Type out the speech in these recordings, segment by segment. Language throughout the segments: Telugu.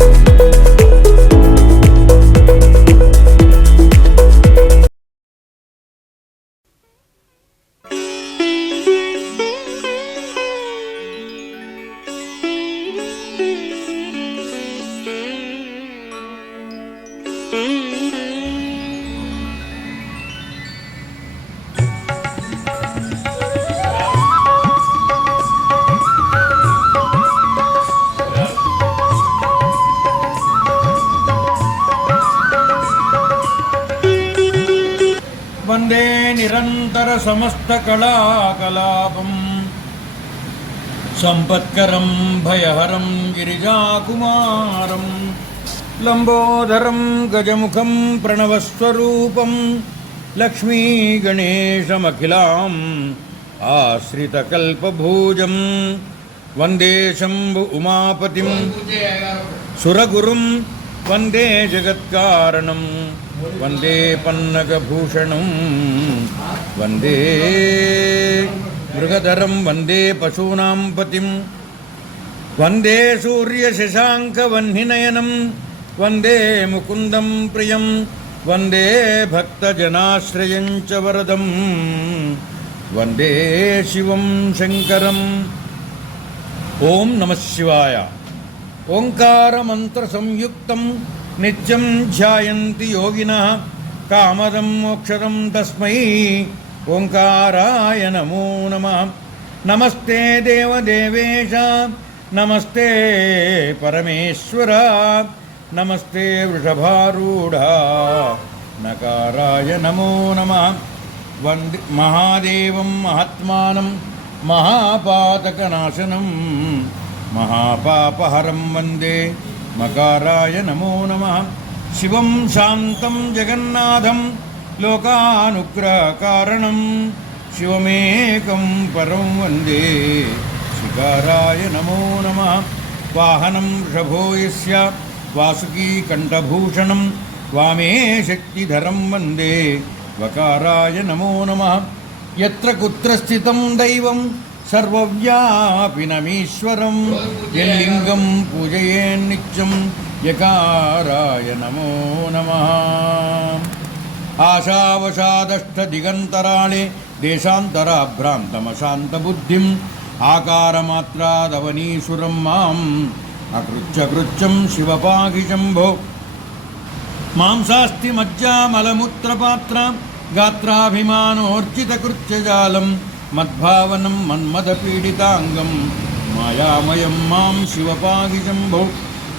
వందే నిరంతర సమస్త కళాకలాపం. సంపత్కరం భయహరం గిరిజాకుమారం. లంబోదరం గజముఖం ప్రణవస్వరూపం. లక్ష్మీ గణేశమఖిలాం ఆశ్రితకల్పభూజం. వందే శంభు ఉమాపతిం. సురగురుం వందే జగత్కారణం వందే పన్నగభూషణం వందే మృగధరం వందే పశూనాం పతిం వందే సూర్యశశాంకవహ్నినయనం వందే ముకుందం ప్రియం వందే భక్తజనాశ్రయం చ వరదం వందే శివం శంకరం ఓం నమ శివాయ ఓంకారమంత్ర సంయుక్తం నిత్యం ధ్యాయంతి యోగిన కామదం మోక్షదం తస్మై ఓంకారాయ నమో నమ. నమస్తే దేవదేవేశ నమస్తే పరమేశ్వర నమస్తే వృషభారూఢ నకారాయ నమో నమ. వందే మహాదేవం మహాత్మానం మహాపాతకనాశనం. మహాపాపహరం వందే మకారాయ నమో నమ. శివం శాంతం జగన్నాథం లోకానుగ్రహకారణం. శివమేకం పరం వందే శికారాయ నమో నమ. వాహనం వృషభో యస్య వాసుకీ కంఠభూషణం వామే శక్తిధరం వందే వకారాయ నమో నమ. ఎత్ర కుత్ర స్థితం சர்வவியாபினமீஸ்வரம். என் லிங்கம் பூஜையேன் நிச்சம். யகாராய நமோ நம ஆசாவசாதஷ்டதிகந்தராளே தேசாந்தராபிராந்தமசாந்தபுத்திம். ஆகாரமாத்ராதவனீசுரம் மாம். அகிருச்சகிருச்சம் சிவபாகிஷம்போ மாம்சாஸ்தி மஜ்ஜாமலமுத்திரபாத்திரம் गात्राभिमानोर्चितकृत्यजालम् మద్భావనం మన్మదపీడితాంగం మాయామయం మాం శివపాగి శంభో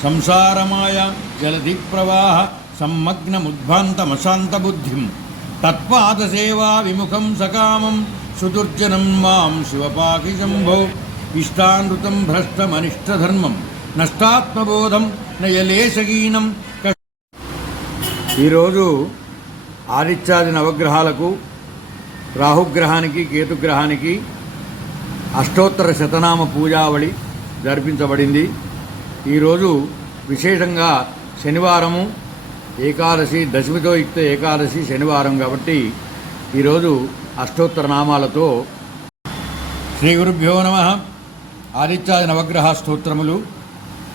సంసారమాయ జలధి ప్రవాహ సమ్మగ్నముద్భాంతమశాంతబుద్ధిం తత్పాదసేవా విముఖం సకామం సుదుర్జనం మాం శివపాకి శంభో ఇష్టానృతం భ్రష్టమనిష్టధర్మం నష్టాత్మబోధం నయలేశగీనం ఈరోజు ఆదిత్యాది నవగ్రహాలకు రాహుగ్రహానికి కేతుగ్రహానికి అష్టోత్తర శతనామ పూజావళి జరిపించబడింది. ఈరోజు విశేషంగా శనివారము ఏకాదశి దశమితో యుక్త ఏకాదశి శనివారం కాబట్టి ఈరోజు అష్టోత్తర నామాలతో శ్రీ గురుభ్యో నమ. ఆదిత్యాది నవగ్రహ స్తోత్రములు.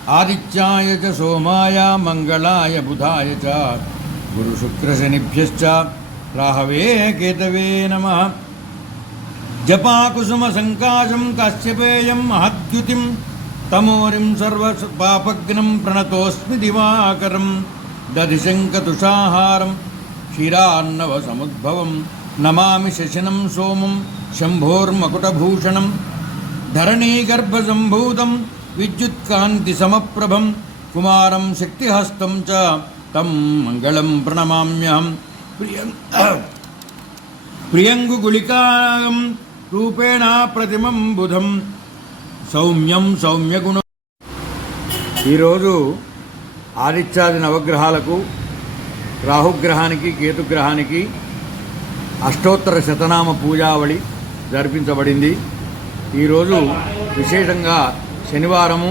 ఆదిత్యాయ చ సోమాయ మంగళాయ బుధాయ చ గురుశుక్రశనిభ్యశ్చ రాహవే కేతవే నమ. జపాకుసుమ సంకాశం కశ్యపేయం మహద్యుతిం తమోరిం సర్వపాపగ్నం ప్రణతోస్మి దివాకరం దధిశంకతుషాహారం క్షీరాన్నవ సముద్భవం నమామి శశినం సోమం శంభోర్మకుటభూషణం ధరణీగర్భసంభూతం విద్యుత్కాంతిసమప్రభం కుమారం శక్తిహస్తం చ తం మంగళం ప్రణమామ్యహం ప్రియంగుగుళికాం రూపేణ ప్రతిమం బుధం. సౌమ్యం సౌమ్యగుణ ఈరోజు ఆదిత్యాది నవగ్రహాలకు రాహుగ్రహానికి కేతుగ్రహానికి అష్టోత్తర శతనామ పూజావళి జరిపించబడింది. ఈరోజు విశేషంగా శనివారము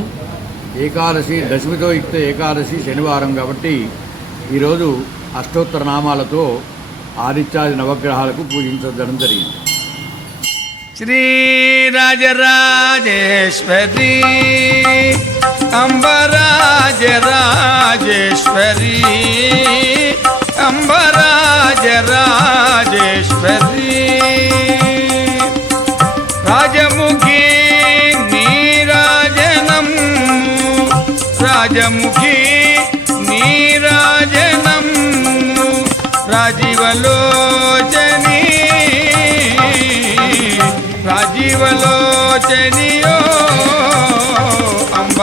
ఏకాదశి దశమితో యుక్త ఏకాదశి శనివారం కాబట్టి ఈరోజు అష్టోత్తర నామాలతో ఆదిత్యాది నవగ్రహాలకు పూజించడం జరిగింది. శ్రీరాజరాజేశ్వరి అంబరా రాజీవలోచని రాజీవలోచనియో అంబ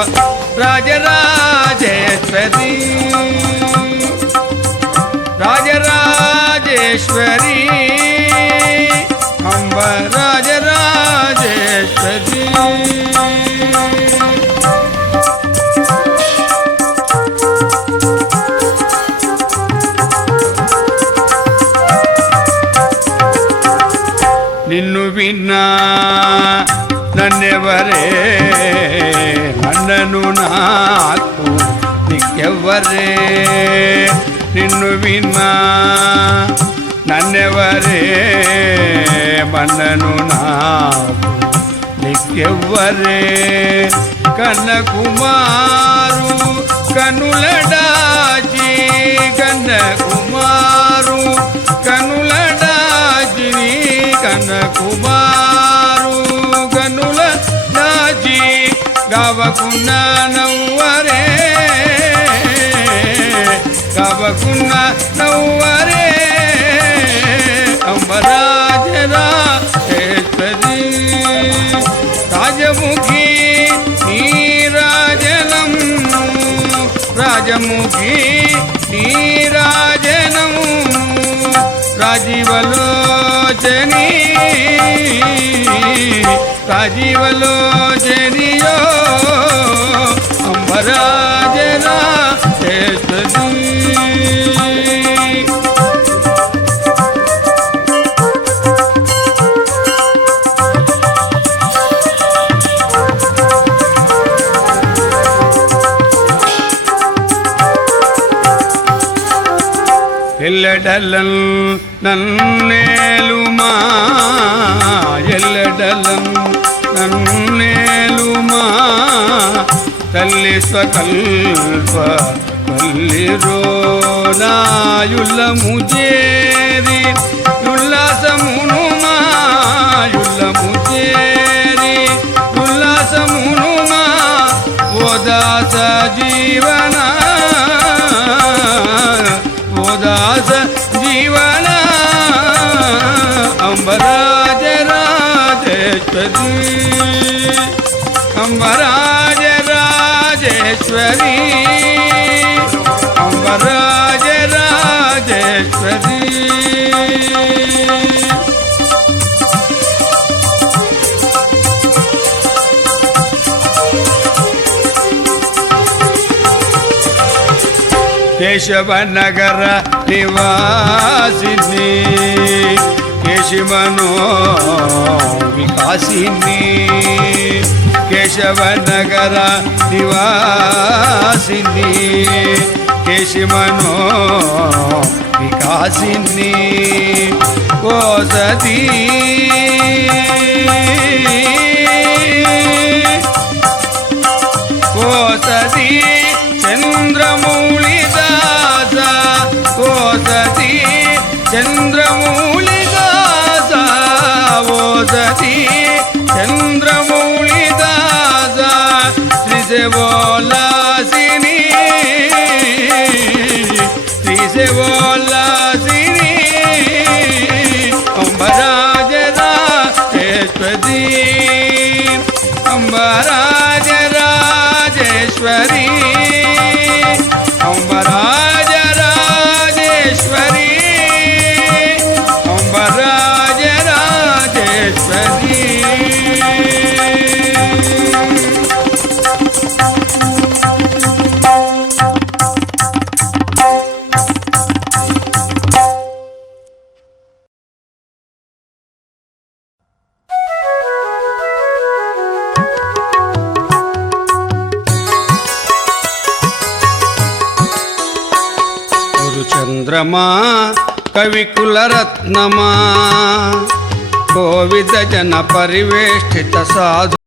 రాజరాజేశ్వరి రాజరాజేశ్వరి. ఎవ్వరే నన్నను నాకు నీకెవ్వరే? నిన్ను విన్నా నన్నెవరే? మన్నను నాకు నీకెవ్వరే? కన్న కుమారు కనులడ గవకున్న నవ్వరే గవకున్న నవ్వరే. అంబరాజరా రాజముఖి నీ నీరాజనం రాజముఖి నీ రాజనము రాజీవలోచని రాజీవలోచనియో అంబరాజరా చేస్తుంది ఎల్లడలన్ నన్నేలుమా ఎల్లడలన్ నన్నేలుమా తల్లి స్వకల్ప తల్లి రోనాయుల్లము చేరి ఉల్లాసమును మాయులము చేరి ఉల్లాసమును మా ఓదాస జీవన ఓదాస జీవన. అంబరాజ రాజేశ్వరి అంబరా రాజేశ్వరి అంబరాజ రాజేశ్వరి కేశవనగర నివాసిని కేశవనో వికాసిని. కేశవనగర నివాసిని కేశవనో వికాసిని కోసతీ. కోసతి రాజేశ్వరి చంద్రమా కవికుల రత్నమా? కోవిద జన పరివేష్టిత సాధు